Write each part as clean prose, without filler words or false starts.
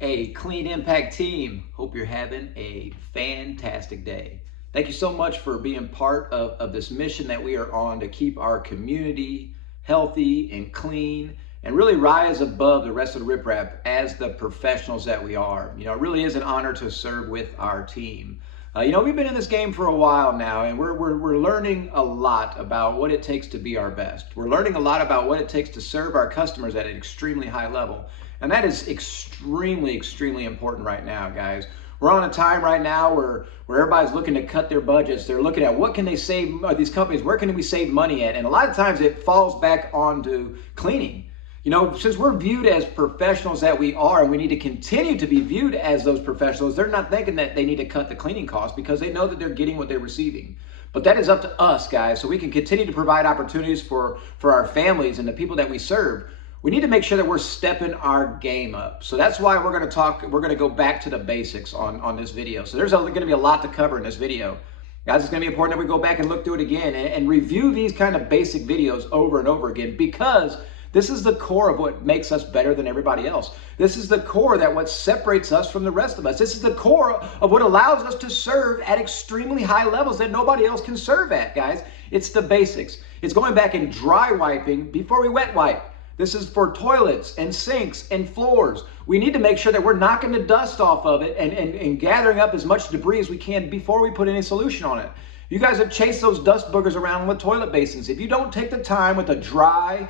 Hey, Clean Impact team, hope you're having a fantastic day. Thank you so much for being part of this mission that we are on to keep our community healthy and clean and really rise above the rest of the riprap as the professionals that we are. It really is an honor to serve with our team. We've been in this game for a while now, and we're learning a lot about what it takes to be our best. We're learning a lot about what it takes to serve our customers at an extremely high level. And that is extremely, extremely important right now, guys. We're on a time right now where everybody's looking to cut their budgets. They're looking at what can they save, these companies, where can we save money at? And a lot of times it falls back onto cleaning. Since we're viewed as professionals that we are, and we need to continue to be viewed as those professionals, they're not thinking that they need to cut the cleaning costs because they know that they're getting what they're receiving. But that is up to us, guys, so we can continue to provide opportunities for our families and the people that we serve. We need to make sure that we're stepping our game up. So that's why we're going to go back to the basics on this video. So there's going to be a lot to cover in this video. Guys, it's going to be important that we go back and look through it again and review these kind of basic videos over and over again, because this is the core of what makes us better than everybody else. This is the core that what separates us from the rest of us. This is the core of what allows us to serve at extremely high levels that nobody else can serve at, guys. It's the basics. It's going back and dry wiping before we wet wipe. This is for toilets and sinks and floors. We need to make sure that we're knocking the dust off of it and gathering up as much debris as we can before we put any solution on it. You guys have chased those dust boogers around with toilet basins. If you don't take the time with a dry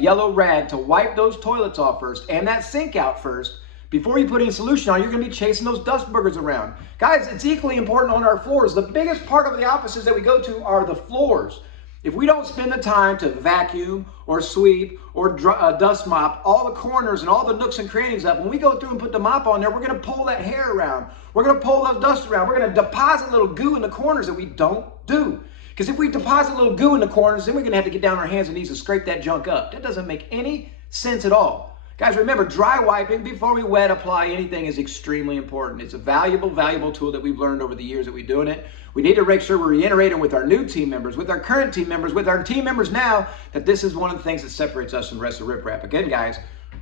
yellow rag to wipe those toilets off first and that sink out first, before you put any solution on, you're going to be chasing those dust boogers around. Guys, it's equally important on our floors. The biggest part of the offices that we go to are the floors. If we don't spend the time to vacuum or sweep or dust mop all the corners and all the nooks and crannies up, when we go through and put the mop on there, we're going to pull that hair around. We're going to pull that dust around. We're going to deposit little goo in the corners that we don't do. Because if we deposit little goo in the corners, then we're going to have to get down on our hands and knees and scrape that junk up. That doesn't make any sense at all. Guys, remember, dry wiping before we wet apply anything is extremely important. It's a valuable, valuable tool that we've learned over the years that we're doing it. We need to make sure we're reiterating with our new team members, with our current team members, with our team members now, that this is one of the things that separates us from the rest of riprap. Again, guys,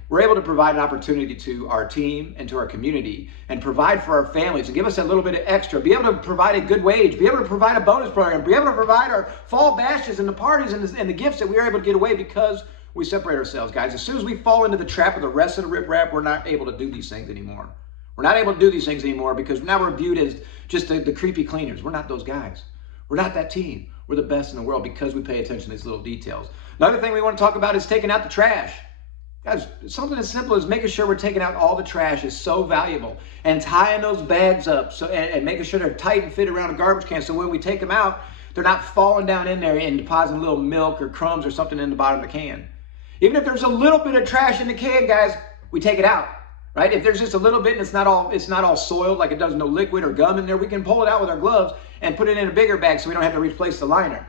we're able to provide an opportunity to our team and to our community and provide for our families and give us a little bit of extra, be able to provide a good wage, be able to provide a bonus program, be able to provide our fall bashes and the parties and the gifts that we are able to get away because we separate ourselves, guys. As soon as we fall into the trap of the rest of the riprap, we're not able to do these things anymore. We're not able to do these things anymore because now we're viewed as just the creepy cleaners. We're not those guys. We're not that team. We're the best in the world because we pay attention to these little details. Another thing we want to talk about is taking out the trash. Guys, something as simple as making sure we're taking out all the trash is so valuable. And tying those bags up and making sure they're tight and fit around a garbage can so when we take them out, they're not falling down in there and depositing little milk or crumbs or something in the bottom of the can. Even if there's a little bit of trash in the can, guys, we take it out. Right? If there's just a little bit and it's not all soiled, like it does no liquid or gum in there, we can pull it out with our gloves and put it in a bigger bag so we don't have to replace the liner.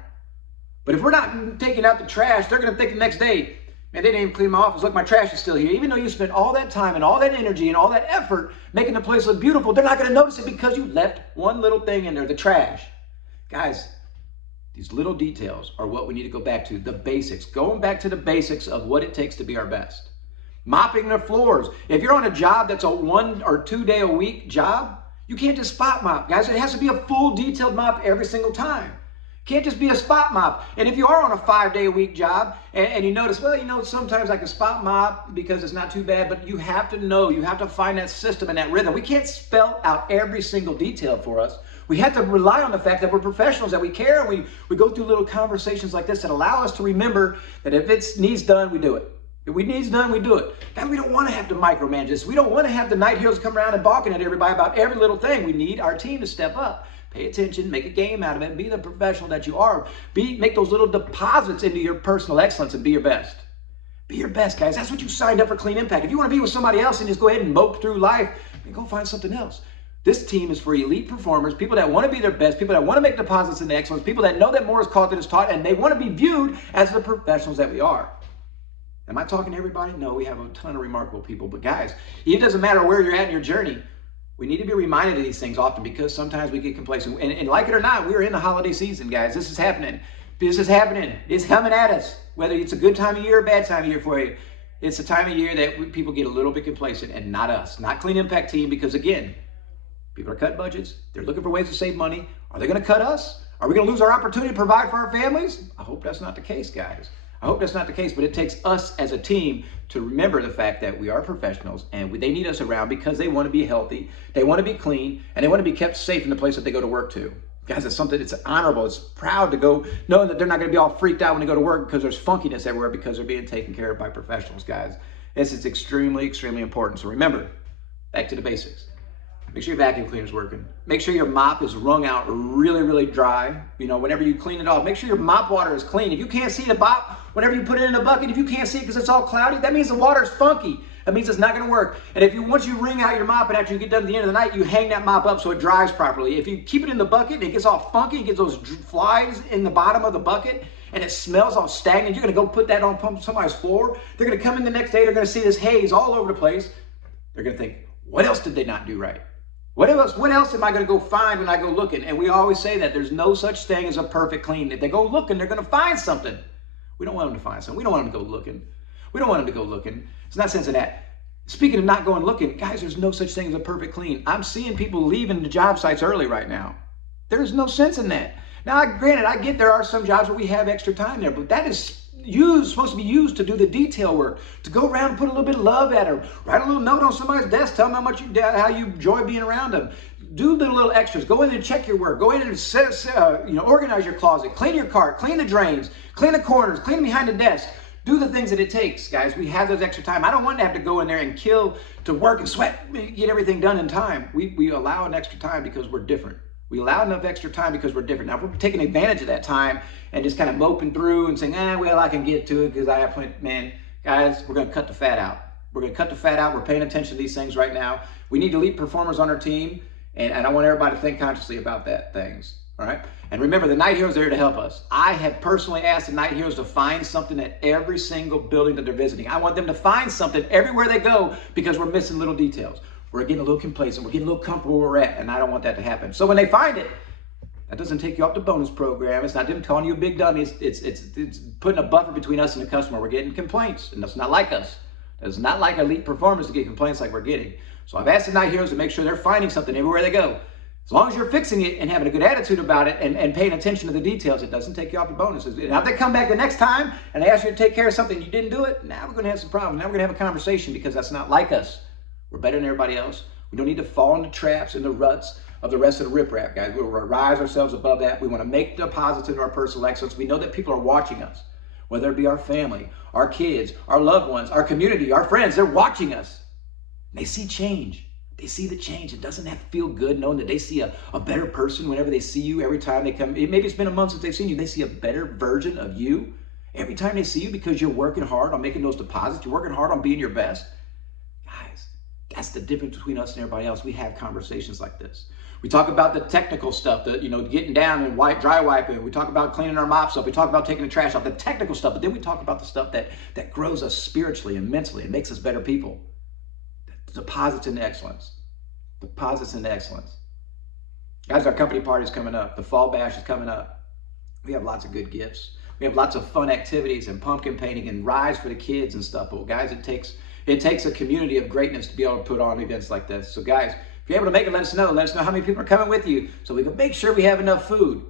But if we're not taking out the trash, they're going to think the next day, man, they didn't even clean my office. Look, my trash is still here. Even though you spent all that time and all that energy and all that effort making the place look beautiful, they're not going to notice it because you left one little thing in there, the trash. Guys, these little details are what we need to go back to, the basics. Going back to the basics of what it takes to be our best. Mopping the floors. If you're on a job that's a 1 or 2 day a week job, you can't just spot mop, guys. It has to be a full detailed mop every single time. It can't just be a spot mop. And if you are on a 5 day a week job and you notice, well, sometimes I can spot mop because it's not too bad, but you have to know, you have to find that system and that rhythm. We can't spell out every single detail for us. We have to rely on the fact that we're professionals, that we care, and we go through little conversations like this that allow us to remember that if it needs done, we do it. If we needs done, we do it. God, we don't want to have to micromanage this. We don't want to have the night heroes come around and balking at everybody about every little thing. We need our team to step up, pay attention, make a game out of it, and be the professional that you are. Make those little deposits into your personal excellence and be your best. Be your best, guys. That's what you signed up for Clean Impact. If you want to be with somebody else and just go ahead and mope through life, then go find something else. This team is for elite performers, people that want to be their best, people that want to make deposits into excellence, people that know that more is caught than is taught, and they want to be viewed as the professionals that we are. Am I talking to everybody? No, we have a ton of remarkable people. But guys, it doesn't matter where you're at in your journey. We need to be reminded of these things often because sometimes we get complacent. And like it or not, we're in the holiday season, guys. This is happening. This is happening. It's coming at us. Whether it's a good time of year or a bad time of year for you. it's a time of year that people get a little bit complacent, and not us, not Clean Impact Team, because again, people are cutting budgets. They're looking for ways to save money. Are they going to cut us? Are we going to lose our opportunity to provide for our families? I hope that's not the case, guys. I hope that's not the case, but it takes us as a team to remember the fact that we are professionals and they need us around because they want to be healthy, they want to be clean, and they want to be kept safe in the place that they go to work to. Guys, it's something, it's honorable, it's proud to go knowing that they're not going to be all freaked out when they go to work because there's funkiness everywhere because they're being taken care of by professionals, guys. This is extremely, extremely important. So remember, back to the basics. Make sure your vacuum cleaner's working. Make sure your mop is wrung out really, really dry. You know, whenever you clean it off, make sure your mop water is clean. If you can't see the mop, whenever you put it in a bucket, if you can't see it because it's all cloudy, that means the water is funky. That means it's not going to work. And if once you wring out your mop and after you get done at the end of the night, you hang that mop up so it dries properly. If you keep it in the bucket and it gets all funky, it gets those flies in the bottom of the bucket, and it smells all stagnant, you're going to go put that on somebody's floor. They're going to come in the next day, they're going to see this haze all over the place. They're going to think, what else did they not do right? What else am I going to go find when I go looking? And we always say that there's no such thing as a perfect clean. If they go looking, they're going to find something. We don't want them to find something. We don't want them to go looking. We don't want them to go looking. It's not sense of that. Speaking of not going looking, guys, there's no such thing as a perfect clean. I'm seeing people leaving the job sites early right now. There's no sense in that. Now, granted, I get there are some jobs where we have extra time there, but that is supposed to be used to do the detail work, to go around and put a little bit of love at her, write a little note on somebody's desk, tell them how you enjoy being around them, do the little extras, go in and check your work, go in and organize your closet, clean your cart, clean the drains, clean the corners, clean behind the desk. Do the things that it takes, guys. We have those extra time. I don't want to have to go in there and kill to work and sweat, get everything done in time. We allow an extra time because we're different. We allow enough extra time because we're different. Now, if we're taking advantage of that time and just kind of moping through and saying, well, I can get to it because I have plenty, man, guys, we're going to cut the fat out. We're going to cut the fat out. We're paying attention to these things right now. We need elite performers on our team, and I want everybody to think consciously about that things, all right? And remember, the Night Heroes are here to help us. I have personally asked the Night Heroes to find something at every single building that they're visiting. I want them to find something everywhere they go because we're missing little details. We're getting a little complacent. We're getting a little comfortable where we're at, and I don't want that to happen. So when they find it, that doesn't take you off the bonus program. It's not them calling you a big dummy. It's putting a buffer between us and the customer. We're getting complaints, and that's not like us. That's not like elite performers to get complaints like we're getting. So I've asked the Night Heroes to make sure they're finding something everywhere they go. As long as you're fixing it and having a good attitude about it and paying attention to the details, it doesn't take you off your bonuses. Now, if they come back the next time and they ask you to take care of something and you didn't do it, now we're going to have some problems. Now we're going to have a conversation because that's not like us. We're better than everybody else. We don't need to fall into traps and the ruts of the rest of the riprap, guys. We want to rise ourselves above that. We want to make deposits into our personal excellence. We know that people are watching us, whether it be our family, our kids, our loved ones, our community, our friends. They're watching us. They see change. They see the change. It doesn't have to feel good knowing that they see a better person whenever they see you every time they come. Maybe it's been a month since they've seen you. They see a better version of you every time they see you because you're working hard on making those deposits. You're working hard on being your best. Guys, that's the difference between us and everybody else. We have conversations like this. We talk about the technical stuff, getting down and dry wiping. We talk about cleaning our mops up. We talk about taking the trash out, the technical stuff. But then we talk about the stuff that grows us spiritually and mentally and makes us better people. Deposits into excellence. Deposits into excellence. Guys, our company party is coming up. The fall bash is coming up. We have lots of good gifts. We have lots of fun activities and pumpkin painting and rides for the kids and stuff. But guys, it takes a community of greatness to be able to put on events like this. So guys, if you're able to make it, let us know. Let us know how many people are coming with you so we can make sure we have enough food.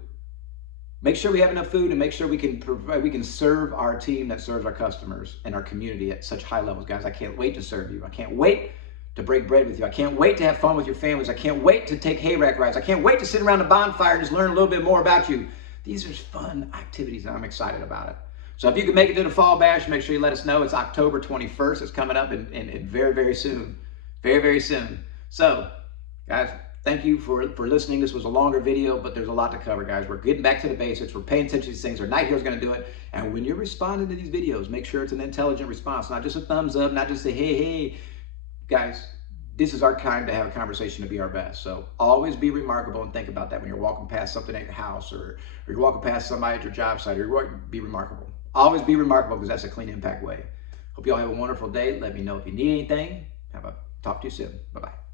Make sure we have enough food and make sure we can serve our team that serves our customers and our community at such high levels. Guys, I can't wait to serve you. I can't wait to break bread with you. I can't wait to have fun with your families. I can't wait to take hayrack rides. I can't wait to sit around the bonfire and just learn a little bit more about you. These are fun activities and I'm excited about it. So if you can make it to the fall bash, make sure you let us know. It's October 21st. It's coming up in very, very soon. Very, very soon. So, guys, thank you for listening. This was a longer video, but there's a lot to cover, guys. We're getting back to the basics. We're paying attention to these things. Our Night Hero's going to do it. And when you're responding to these videos, make sure it's an intelligent response, not just a thumbs up, not just a hey. Guys, this is our time to have a conversation to be our best. So always be remarkable and think about that when you're walking past something at your house or you're walking past somebody at your job site. Be remarkable. Always be remarkable because that's a clean impact way. Hope you all have a wonderful day. Let me know if you need anything. Talk to you soon. Bye-bye.